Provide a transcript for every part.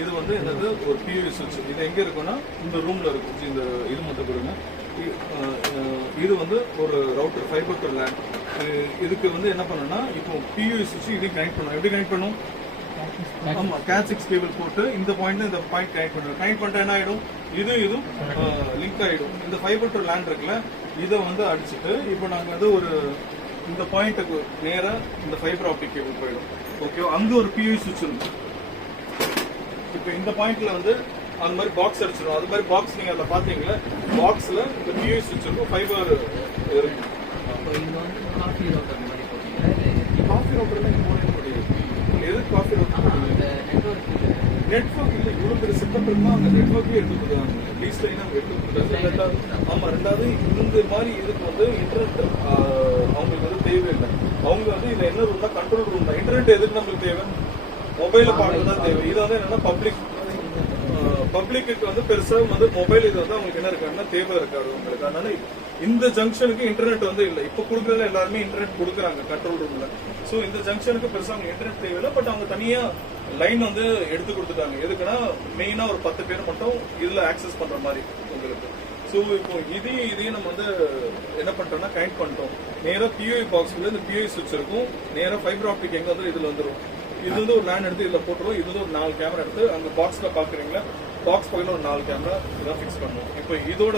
இது வந்து என்னது ஒரு பியூ சுவிட்ச். இது எங்க இருக்குன்னா இந்த ரூம்ல இருக்கும். இந்த இது மட்டும் கொடுங்க. இது வந்து ஒரு ரவுட்டர், ஃபைபர் டு லேன். இதுக்கு வந்து என்ன பண்ணணும்னா இப்போ பியூ சுவிட்ச் இது கனெக்ட் பண்ணணும். எப்படி கனெக்ட் பண்ணும்? ஆமா, Cat6 கேபிள் போட்டு இந்த பாயிண்ட் இந்த பாயிண்ட் கனெக்ட் பண்ணுவோம். கனெக்ட் பண்ணிட்டா என்ன ஆயிடும்? இதுவும் லிங்க் ஆயிடும். இந்த ஃபைபர் டு லேன் இருக்குல்ல, இதை வந்து அடிச்சுட்டு இப்போ நாங்க வந்து ஒரு இந்த பாயிண்ட்டுக்கு நேரா இந்த ஃபைபர் ஆப்டிக் கேபிள் போயிடும். ஓகே, அங்க ஒரு பியூ சுவிட்ச் இருக்கும். இப்போ இந்த பாயிண்ட்ல வந்து அந்த மாதிரி பாக்ஸ் அடிச்சிடும். அது மாதிரி பாக்ஸ் நீங்க அதை பாத்தீங்களா, பாக்ஸ்ல இந்த பியூ சுவிட்ச் இருக்கும், ஃபைபர் இருக்கு. காஃபி ரவுட்டர்ல இங்க போட முடியாது. எது காஃபி ரவுட்டர்? நெட்வொர்க் இல்லை, இவ்வளவு பெரிய செட்டப் இருந்தா அந்த நெட்வொர்க்கே எடுத்து கொடுக்குறாங்க. லீஸ் லைனா எடுத்து கொடுக்குறாங்க. ஆமா, ரெண்டாவது இந்த மாதிரி இதுக்கு வந்து இன்டர்நெட் அவங்களுக்கு வந்து தேவையில்லை. அவங்க வந்து இது என்ன ரூம்னா கண்ட்ரோல் ரூம் தான். இன்டர்நெட் எதுக்கு நம்மளுக்கு தேவை? மொபைல பாக்குறதுதான் தேவை. இது வந்து என்னன்னா பப்ளிக்கு வந்து பெருசா வந்து மொபைல் இது வந்து அவங்களுக்கு என்ன இருக்காங்கன்னா தேவை இருக்காது உங்களுக்கு. அதனால இந்த ஜங்ஷனுக்கு இன்டர்நெட் வந்து இல்லை. இப்ப கொடுக்கறதுல எல்லாருமே இன்டர்நெட் கொடுக்குறாங்க கண்ட்ரோல் ரூம்ல. சோ இந்த ஜங்ஷனுக்கு பெருசா அவங்க இன்டர்நெட் தேவையில்லை. பட் அவங்க தனியா லைன் வந்து எடுத்து கொடுத்துட்டாங்க. எதுக்குன்னா மெயினா ஒரு 10 பேர் மட்டும் இதுல ஆக்சஸ் பண்ற மாதிரி உங்களுக்கு. சோ இப்போ இதையும் நம்ம வந்து என்ன பண்றோம்னா கனெக்ட் பண்ணிட்டோம். நேரா பியூஐ பாக்ஸ்ல இந்த பியூஐ சுவிட்ச் இருக்கும். நேரா ஃபைபர் ஆப்டிக் எங்க வந்து இதுல வந்துடும். இது வந்து ஒரு லேண்ட் எடுத்து இதுல போட்டுரும். இது வந்து ஒரு 4 கேமரா எடுத்து அந்த பாக்ஸ்ல பாக்குறீங்களா, பாக்ஸ் பக்கத்துல ஒரு 4 கேமரா இதான் பிக்ஸ் பண்ணுவோம். இப்போ இதோட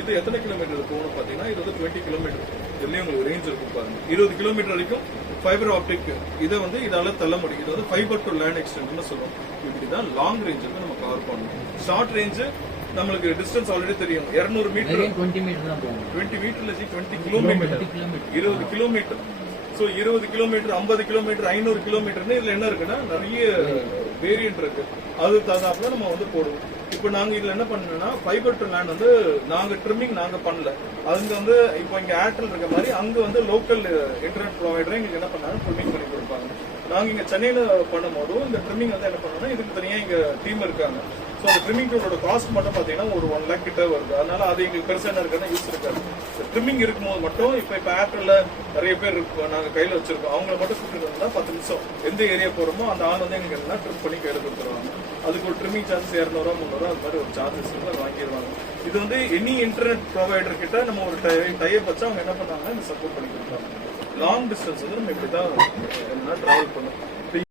இது எத்தனை கிலோமீட்டர் இருக்கும்னு பாத்தீங்கன்னா இது வந்து 20 கிலோமீட்டர். இதுலயும் உங்களுக்கு ரேஞ்ச் இருக்கும் பாருங்க. 20 கிலோமீட்டர் வரைக்கும் ஃபைபர் ஆப்டிக் இதை வந்து இதால தள்ள முடியும். இது வந்து ஃபைபர் டு லேண்ட் எக்ஸ்டென்ஷன் சொல்லுவோம். இப்படிதான் லாங் ரேஞ்ச் வந்து நம்ம கவர் பண்ணணும். ஷார்ட் ரேஞ்ச் நம்மளுக்கு டிஸ்டன்ஸ் ஆல்ரெடி தெரியும். 200 மீட்டர், 20 மீட்டர் தான் போகும். 20 மீட்டர்ல 20 kilometre, 20 kilometre. So 20 kilometre, 50 kilometre, 500 கிலோமீட்டர்னு இதுல என்ன இருக்குன்னா நிறைய வேரியன்ட் இருக்கு. அது தகுந்தாப்புல நம்ம வந்து போடுவோம். இப்போ நாங்க இதுல என்ன பண்ணோம்னா ஃபைபர் டு லேண்ட் வந்து நாங்க ட்ரிம்மிங் நாங்க பண்ணல. அதுங்க வந்து இப்போ இங்க ஏர்டெல் இருக்க மாதிரி அங்க வந்து லோக்கல் இன்டர்நெட் ப்ரொவைடர் எங்களுக்கு என்ன பண்ணாங்க ட்ரிம்மிங் பண்ணி கொடுப்பாங்க. நாங்க இங்க சென்னையில பண்ணும் போதும் இந்த ட்ரிம்மிங் வந்து என்ன பண்ணோம்னா இதுக்கு தனியா இங்க டீம் இருக்காங்க. ஸோ அந்த ட்ரிம்மிங் டூலோட காஸ்ட் மட்டும் பார்த்தீங்கன்னா ஒரு 1 lakh கிட்ட வருது. அதனால அது எங்களுக்கு பெருசாக என்ன இருக்குன்னா யூஸ் இருக்காது. ட்ரிம்மிங் இருக்கும்போது மட்டும் இப்போ ஏர்டெல்ல நிறைய பேர் நாங்கள் கையில் வச்சிருக்கோம். அவங்கள மட்டும் கூப்பிட்டு வந்தா 10 நிமிஷம் எந்த ஏரியா போகிறோமோ அந்த ஆள் வந்து எங்களுக்கு எல்லாம் ட்ரிம் பண்ணி கையில் கொடுத்துருவாங்க. அதுக்கு ஒரு ட்ரிம்மிங் சார்ஜஸ் 200 300 அது மாதிரி ஒரு சார்ஜஸ் வந்து வாங்கிடுவாங்க. இது வந்து எனி இன்டர்நெட் ப்ரொவைடர் கிட்ட நம்ம ஒரு டைப் வச்சா அவங்க என்ன பண்ணாங்கன்னா இந்த சப்போர்ட் பண்ணி கொடுப்பாங்க. லாங் டிஸ்டன்ஸ் வந்து நம்ம இப்படி தான் டிராவல் பண்ணணும்.